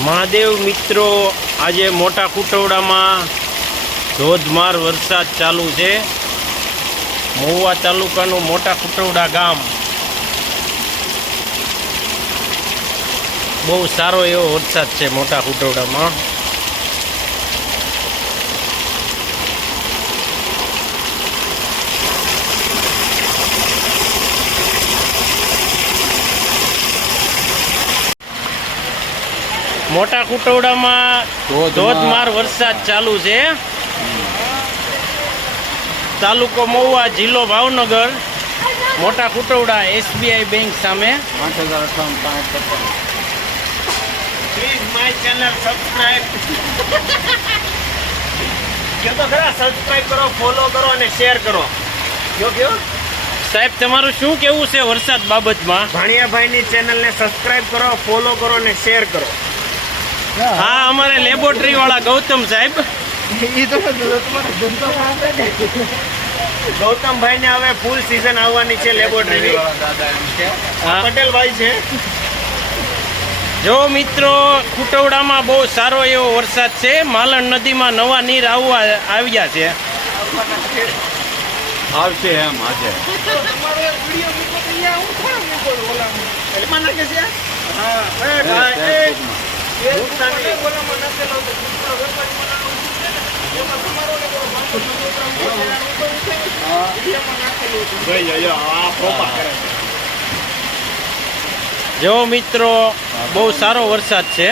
મહાદેવ મિત્રો, આજે મોટા કુટવડામાં ધોધમાર વરસાદ ચાલુ છે. મહુવા તાલુકાનું મોટા કુટવડા ગામ. બહુ સારો એવો વરસાદ છે મોટા કુટવડામાં. મોટા કુટવડામાં ધોધમાર. વરસાદ ચાલુ છે. તાલુકો મહુવા જિલ્લો ભાવનગર. મોટા કુટવડા એસબીઆઈ બેંક સામે. પાંચ હજાર અઠાવન પાંચ માય ચેનલ સબસ્ક્રાઈબ કે તો ખરા સબસ્ક્રાઈબ કરો ફોલો કરો અને શેર કરો. જો કયો સાહેબ તમારું શું કેવું છે વરસાદ બાબતમાં? ભાણિયાભાઈની ચેનલને સબસ્ક્રાઈબ કરો ફોલો કરો અને શેર કરો. હા અમારે લેબોરેટરી વાળા ગૌતમ સાહેબ. તમારો ગૌતમભાઈને હવે ફૂલ સિઝન આવવાની છે લેબોરેટરી દાદા એમ છે. હા. પટેલભાઈ છે. જો મિત્રો કુટવડામાં બહુ સારો એવો વરસાદ છે. માલણ નદીમાં નવા નીર આવવા આવ્યા છે. આવશે એમ આજે. હા એ એ, ભાઈ, એ, એ, એ નુકસાની. જોઈ જોઈ, જો, આ પોપા કરે છે. જો મિત્રો બહુ સારો વરસાદ છે